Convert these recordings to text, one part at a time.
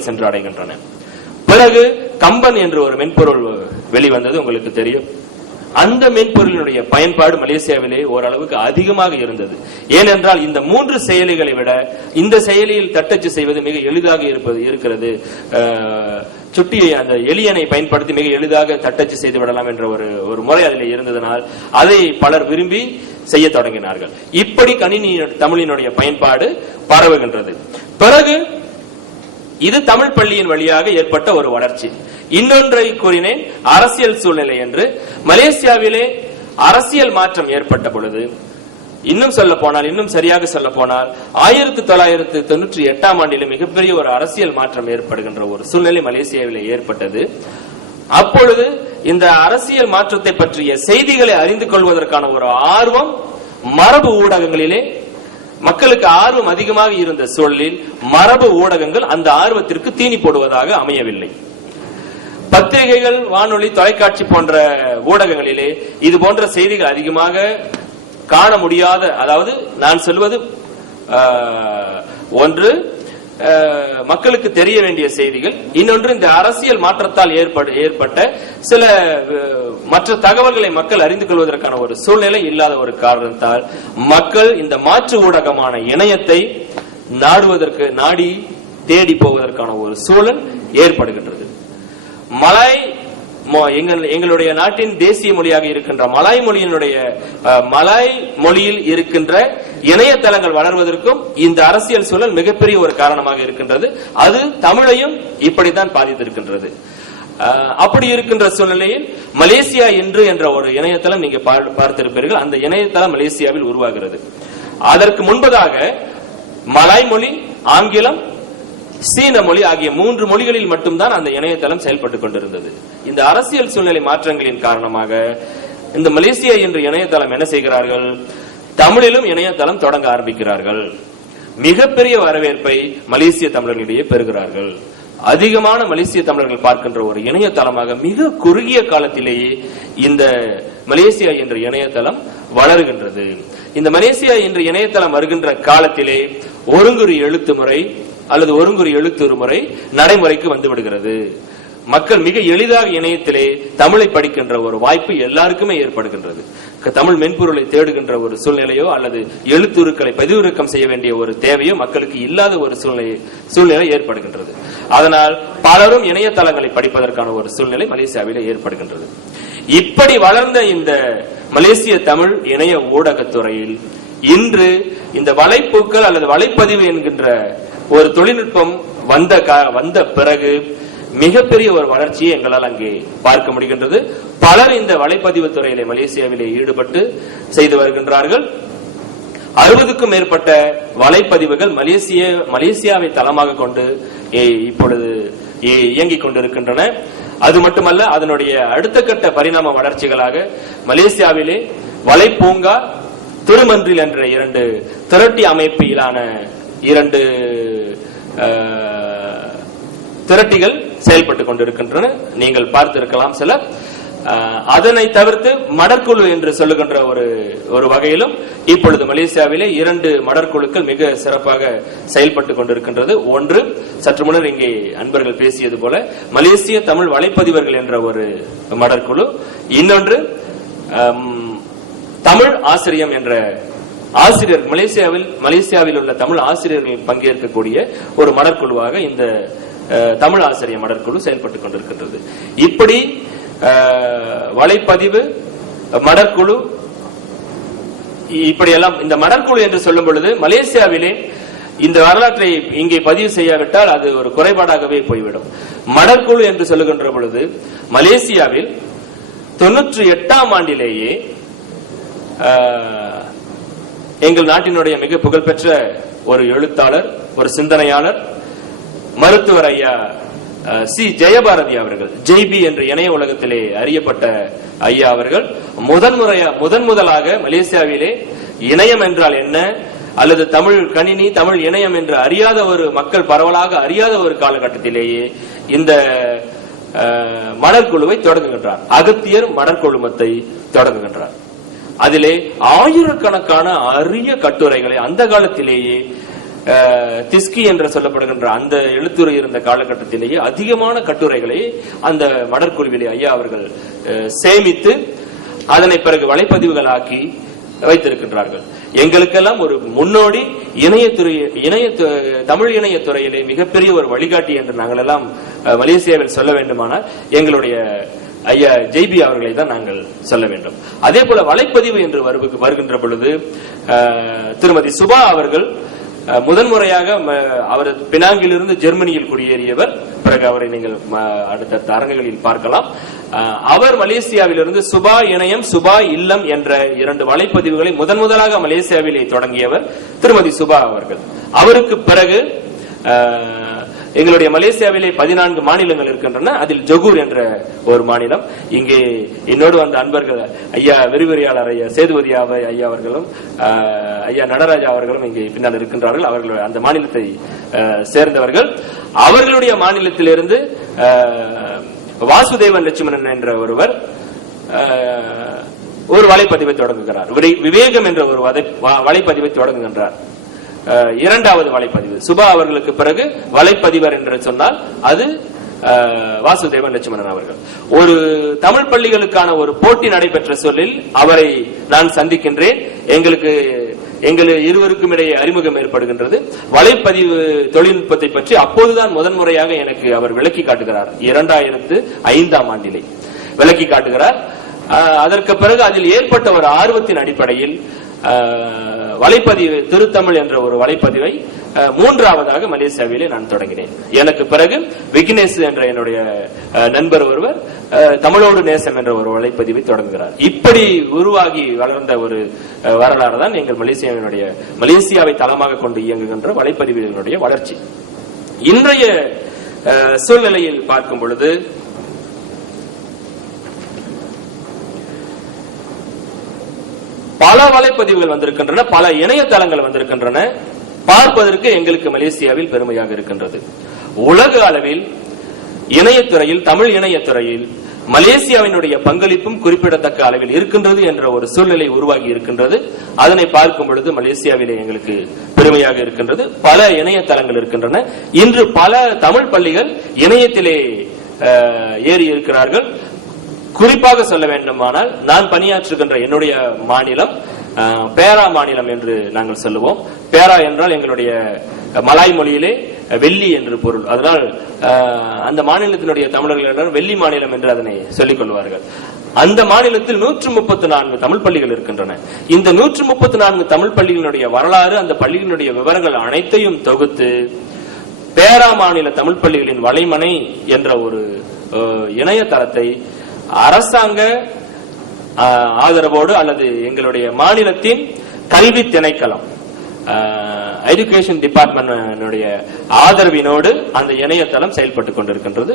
மக்களை சென்று அடைகின்றன. பிறகு கம்பன் என்று ஒரு மென்பொருள் வெளிவந்தது, உங்களுக்கு தெரியும். அந்த மென்பொருளினுடைய பயன்பாடு மலேசியாவிலே ஓரளவுக்கு அதிகமாக இருந்தது. ஏனென்றால் இந்த 3 செயலிகளை விட இந்த செயலியில் தட்டச்சு செய்வது மிக எளிதாக இருக்கிறது. சுட்டியை அந்த எளியனை பயன்படுத்தி மிக எளிதாக தட்டச்சு செய்து விடலாம் என்ற ஒரு முறை அதில் இருந்ததனால் அதை பலர் விரும்பி செய்ய தொடங்கினார்கள். இப்படி கணினி தமிழினுடைய பயன்பாடு பரவுகின்றது. பிறகு இது தமிழ் பள்ளியின் வழியாக ஏற்பட்ட ஒரு வளர்ச்சி. இன்னொன்றை கூறினேன், அரசியல் சூழ்நிலை என்று. மலேசியாவிலே அரசியல் மாற்றம் ஏற்பட்ட பொழுது, இன்னும் சரியாக சொல்ல போனால் 1998ஆம் ஆண்டில் மிகப்பெரிய ஒரு அரசியல் மாற்றம் ஏற்படுகின்ற ஒரு சூழ்நிலை மலேசியாவிலே ஏற்பட்டது. அப்பொழுது இந்த அரசியல் மாற்றத்தை பற்றிய செய்திகளை அறிந்து கொள்வதற்கான ஒரு ஆர்வம் மரபு ஊடகங்களிலே மக்களுக்கு ஆர்வம் அதிகமாக இருந்த சூழலில் மரபு ஊடகங்கள் அந்த ஆர்வத்திற்கு தீனி போடுவதாக அமையவில்லை. பத்திரிகைகள், வானொலி, தொலைக்காட்சி போன்ற ஊடகங்களிலே இது போன்ற செய்திகள் அதிகமாக காண முடியாத, அதாவது நான் சொல்வது ஒன்று மக்களுக்கு தெரிய வேண்டிய செய்திகள், இன்னொன்று இந்த அரசியல் மாற்றத்தால் ஏற்பட்ட சில மற்ற தகவல்களை மக்கள் அறிந்து கொள்வதற்கான ஒரு சூழ்நிலை இல்லாத ஒரு காரணத்தால் மக்கள் இந்த மாற்று ஊடகமான இணையத்தை நாடி தேடி போவதற்கான ஒரு சூழல் ஏற்படுகின்றது. எங்களுடைய நாட்டின் தேசிய மொழியாக இருக்கின்ற மலாய் மொழியில் இருக்கின்ற இணையதளங்கள் வளர்வதற்கும் இந்த அரசியல் சூழல் மிகப்பெரிய ஒரு காரணமாக இருக்கின்றது. அது தமிழையும் இப்படித்தான் பாதித்திருக்கின்றது. அப்படி இருக்கின்ற சூழ்நிலையில் மலேசியா இன்று என்ற ஒரு இணையதளம் நீங்க பார்த்திருப்பீர்கள். அந்த இணையதளம் மலேசியாவில் உருவாகிறது. அதற்கு முன்பதாக மலாய் மொழி, ஆங்கிலம், சீன மொழி ஆகிய 3 மொழிகளில் மட்டும்தான் அந்த இணையதளம் செயல்பட்டுக் கொண்டிருந்தது. இந்த அரசியல் சூழ்நிலை மாற்றங்களின் காரணமாக இந்த மலேசியா என்ற இணையதளம் என்ன செய்கிறார்கள், தமிழிலும் இணையதளம் தொடங்க ஆரம்பிக்கிறார்கள். மிகப்பெரிய வரவேற்பை மலேசிய தமிழர்களிடையே பெறுகிறார்கள். அதிகமான மலேசிய தமிழர்கள் பார்க்கின்ற ஒரு இணையதளமாக மிக குறுகிய காலத்திலேயே இந்த மலேசியா என்ற இணையதளம் வளர்கின்றது. இந்த மலேசியா என்ற இணையதளம் வருகின்ற காலத்திலே ஒருங்குறி எழுத்து முறை அல்லது ஒருங்குறி எழுத்துரு முறை நடைமுறைக்கு வந்து விடுகிறது. மக்கள் மிக எளிதாக இணையத்திலே தமிழை படிக்கின்ற ஒரு வாய்ப்பு எல்லாருக்குமே ஏற்படுகின்றது. தமிழ் மென்பொருளை தேடுகின்ற ஒரு சூழ்நிலையோ அல்லது எழுத்துருக்களை பதிவிறக்கம் செய்ய வேண்டிய ஒரு தேவையோ மக்களுக்கு இல்லாத ஒரு சூழ்நிலை ஏற்படுகின்றது. அதனால் பலரும் இணையதளங்களை படிப்பதற்கான ஒரு சூழ்நிலை மலேசியாவிலே ஏற்படுகின்றது. இப்படி வளர்ந்த இந்த மலேசிய தமிழ் இணைய ஊடகத்துறையில் இன்று இந்த வலைப்பூக்கள் அல்லது வலைப்பதிவு என்கின்ற ஒரு தொழில்நுட்பம் வந்த பிறகு மிகப்பெரிய ஒரு வளர்ச்சியை எங்களால் அங்கே பார்க்க முடிகின்றது. பலர் இந்த வலைப்பதிவு துறையிலே மலேசியாவிலே ஈடுபட்டு செய்து வருகின்றார்கள். 60க்கும் மேற்பட்ட வலைப்பதிவுகள் மலேசியாவை தளமாக கொண்டு இப்பொழுது இயங்கிக் கொண்டிருக்கின்றன. அது மட்டுமல்ல, அதனுடைய அடுத்த கட்ட பரிணாம வளர்ச்சிகளாக மலேசியாவிலே வலைப்பூங்கா, திருமன்றில் என்ற 2 திரட்டி அமைப்பிலான 2 திரட்டிகள் செயல்பட்டுக் கொண்டிருக்கின்றன. நீங்கள் பார்த்திருக்கலாம் சிலர். அதனை தவிர்த்து மடற்குழு என்று சொல்லுகின்ற ஒரு வகையிலும் இப்பொழுது மலேசியாவிலே 2 மடற்குழுக்கள் மிக சிறப்பாக செயல்பட்டுக் கொண்டிருக்கின்றது. ஒன்று சற்று முன்னர் இங்கே அன்பர்கள் பேசியது போல மலேசிய தமிழ் வலைப்பதிவர்கள் என்ற ஒரு மடற்குழு, இன்னொன்று தமிழ் ஆசிரியம் என்ற ஆசிரியர், மலேசியாவில் உள்ள தமிழ் ஆசிரியர்கள் பங்கேற்கக்கூடிய ஒரு மடற்குழுவாக இந்த தமிழ் ஆசிரிய மடற்குழு செயல்பட்டுக் கொண்டிருக்கின்றது. இப்படி வலைப்பதிவு, மடற்குழு, இப்படியெல்லாம் இந்த மடற்குழு என்று சொல்லும் பொழுது மலேசியாவிலே இந்த வரலாற்றை இங்கே பதிவு செய்யாவிட்டால் அது ஒரு குறைபாடாகவே போய்விடும். மடற்குழு என்று சொல்லுகின்ற பொழுது மலேசியாவில் 98ஆம் ஆண்டிலேயே எங்கள் நாட்டினுடைய மிக புகழ்பெற்ற ஒரு எழுத்தாளர், ஒரு சிந்தனையாளர், மருத்துவர் ஐயா சி ஜெயபாரதி அவர்கள், ஜெய்பி என்ற இணைய உலகத்திலே அறியப்பட்ட ஐயா அவர்கள் முதன் முதலாக மலேசியாவிலே இணையம் என்றால் என்ன அல்லது தமிழ் கணினி, தமிழ் இணையம் என்று அறியாத ஒரு மக்கள் பரவலாக அறியாத ஒரு காலகட்டத்திலேயே இந்த மடற்குழுவை தொடங்குகின்றார். அகத்தியர் மடற்குழுமத்தை தொடங்குகின்றார். அதிலே ஆயிரக்கணக்கான அரிய கட்டுரைகளை அந்த காலத்திலேயே திஸ்கி என்று சொல்லப்படுகின்ற அந்த எழுத்துறை இருந்த காலகட்டத்திலேயே அதிகமான கட்டுரைகளை அந்த மடற்குழுவிலே ஐயா அவர்கள் சேமித்து அதனை பிறகு வலைப்பதிவுகளாக்கி வைத்திருக்கின்றார்கள். எங்களுக்கெல்லாம் ஒரு முன்னோடி தமிழ் இணையத்துறையிலே மிகப்பெரிய ஒரு வழிகாட்டி என்று நாங்கள் எல்லாம் மலேசியாவில் சொல்ல வேண்டுமானால் எங்களுடைய ஐயா ஜெய்பி அவர்களை தான் நாங்கள் சொல்ல வேண்டும். அதே போல வலைப்பதிவு என்று வருகின்ற பொழுது திருமதி சுபா அவர்கள் முதன்முறையாக அவர் பினாங்கிலிருந்து ஜெர்மனியில் குடியேறியவர். பிறகு அவரை நீங்கள் அடுத்த அரங்குகளில் பார்க்கலாம். அவர் மலேசியாவிலிருந்து சுபா இணையம், சுபா இல்லம் என்ற 2 வலைப்பதிவுகளை முதலாக மலேசியாவிலே தொடங்கியவர் திருமதி சுபா அவர்கள். அவருக்கு பிறகு எங்களுடைய மலேசியாவிலே 14 மாநிலங்கள் இருக்கின்றன. அதில் ஜொகூர் என்ற ஒரு மாநிலம். இங்கே என்னோடு வந்த அன்பர்கள் ஐயா விரிவுரையாளர் ஐயா சேதுபதி ஐயா அவர்களும் ஐயா நடராஜா அவர்களும் இங்கே பின்னால் இருக்கின்றார்கள். அவர்கள் அந்த மாநிலத்தை சேர்ந்தவர்கள். அவர்களுடைய மாநிலத்திலிருந்து வாசுதேவன் லட்சுமணன் என்ற ஒருவர் ஒரு வலைப்பதிவை தொடங்குகிறார். விவேகம் என்ற ஒரு வலைப்பதிவை தொடங்குகின்றார். 2வது வலைப்பதிவு சுபா அவர்களுக்கு பிறகு வலைப்பதிவர் என்று சொன்னால் அது வாசுதேவன் லட்சுமணன் அவர்கள். ஒரு தமிழ் பள்ளிகளுக்கான ஒரு போட்டி நடைபெற்ற சொல்லில் அவரை நான் சந்திக்கின்றேன். எங்கள் இருவருக்கும் இடையே அறிமுகம் ஏற்படுகின்றது. வலைப்பதிவு தொழில்நுட்பத்தை பற்றி அப்போதுதான் முதன்முறையாக எனக்கு அவர் விளக்கி காட்டுகிறார். 2005ஆம் ஆண்டிலே விளக்கி காட்டுகிறார். அதற்கு பிறகு அதில் ஏற்பட்ட ஒரு ஆர்வத்தின் அடிப்படையில் வலைப்பதிவு திருத்தமிழ் என்ற ஒரு வலைப்பதிவை 3வதாக மலேசியாவிலே நான் தொடங்கினேன். எனக்கு பிறகு விக்னேஷ் என்ற என்னுடைய நண்பர் ஒருவர் தமிழோடு நேசம் என்ற ஒரு வலைப்பதிவை தொடங்குகிறார். இப்படி உருவாகி வளர்ந்த ஒரு வரலாறு தான் எங்கள் மலேசியாவை தளமாக கொண்டு இயங்குகின்ற வலைப்பதிவுகளுடைய வளர்ச்சி. இன்றைய சூழ்நிலையில் பார்க்கும் பொழுது பல வலைப்பதிவுகள் வந்திருக்கின்றன, பல இணையதளங்கள் வந்திருக்கின்றன. பார்ப்பதற்கு எங்களுக்கு மலேசியாவில் பெருமையாக இருக்கின்றது. உலக அளவில் இணையத்துறையில், தமிழ் இணையத்துறையில் மலேசியாவினுடைய பங்களிப்பும் குறிப்பிடத்தக்க அளவில் இருக்கின்றது என்ற ஒரு சூழ்நிலை உருவாகி இருக்கின்றது. அதனை பார்க்கும் பொழுது மலேசியாவிலே எங்களுக்கு பெருமையாக இருக்கின்றது. பல இணையதளங்கள் இருக்கின்றன. இன்று பல தமிழ் பள்ளிகள் இணையத்திலே ஏறி இருக்கிறார்கள். குறிப்பாக சொல்ல வேண்டுமானால் நான் பணியாற்றுகின்ற என்னுடைய மாநிலம் பேரா மாநிலம் என்று நாங்கள் சொல்லுவோம். பேரா என்றால் எங்களுடைய மலாய் மொழியிலே வெள்ளி என்று பொருள். அதனால் அந்த மாநிலத்தினுடைய தமிழர்கள் வெள்ளி மாநிலம் என்று அதனை சொல்லிக் கொள்வார்கள். அந்த மாநிலத்தில் 134 தமிழ் பள்ளிகள் இருக்கின்றன. இந்த 134 தமிழ் பள்ளிகளுடைய வரலாறு, அந்த பள்ளிகளுடைய விவரங்கள் அனைத்தையும் தொகுத்து பேரா மாநில தமிழ் பள்ளிகளின் வலைமனை என்ற ஒரு இணையதளத்தை அரசாங்க ஆதரவோடு அல்லது எங்களுடைய மாநிலத்தின் கல்வி திணைக்களம் எஜுகேஷன் டிபார்ட்மெண்ட் ஆதரவினோடு அந்த இணையதளம் செயல்பட்டுக் கொண்டிருக்கின்றது.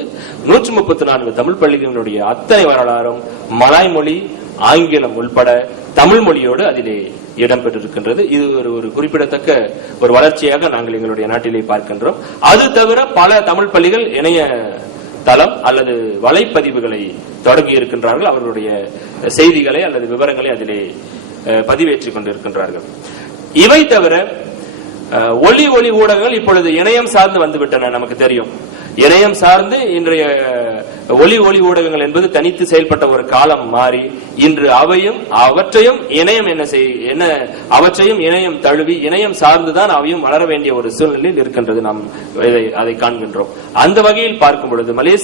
134 தமிழ் பள்ளிகளுடைய அத்தனை வரலாறும் மலாய் மொழி, ஆங்கிலம் உள்பட தமிழ் மொழியோடு அதிலே இடம்பெற்றிருக்கின்றது. இது ஒரு குறிப்பிடத்தக்க ஒரு வளர்ச்சியாக நாங்கள் எங்களுடைய நாட்டிலே பார்க்கின்றோம். அது தவிர பல தமிழ் பள்ளிகள் இணைய தளம் அல்லது வலைப்பதிவுகளை தொடங்கி இருக்கின்றார்கள். அவர்களுடைய செய்திகளை அல்லது விவரங்களை அதிலே பதிவேற்றிக் கொண்டிருக்கின்றார்கள். இவை தவிர ஒலி ஊடகங்கள் இப்பொழுது இணையம் சார்ந்து வந்துவிட்டன. நமக்கு தெரியும், இணையம் சார்ந்து இன்றைய ஒலி ஊடகங்கள் என்பது தனித்து செயல்பட்ட ஒரு காலம் மாறி இன்று அவற்றையும் இணையம் அவற்றையும் இணையம் தழுவி இணையம் சார்ந்துதான் அவையும் வளர வேண்டிய ஒரு சூழ்நிலையில் இருக்கின்றது. நாம் அதை காண்கின்றோம். அந்த வகையில் பார்க்கும் பொழுது மலேசியா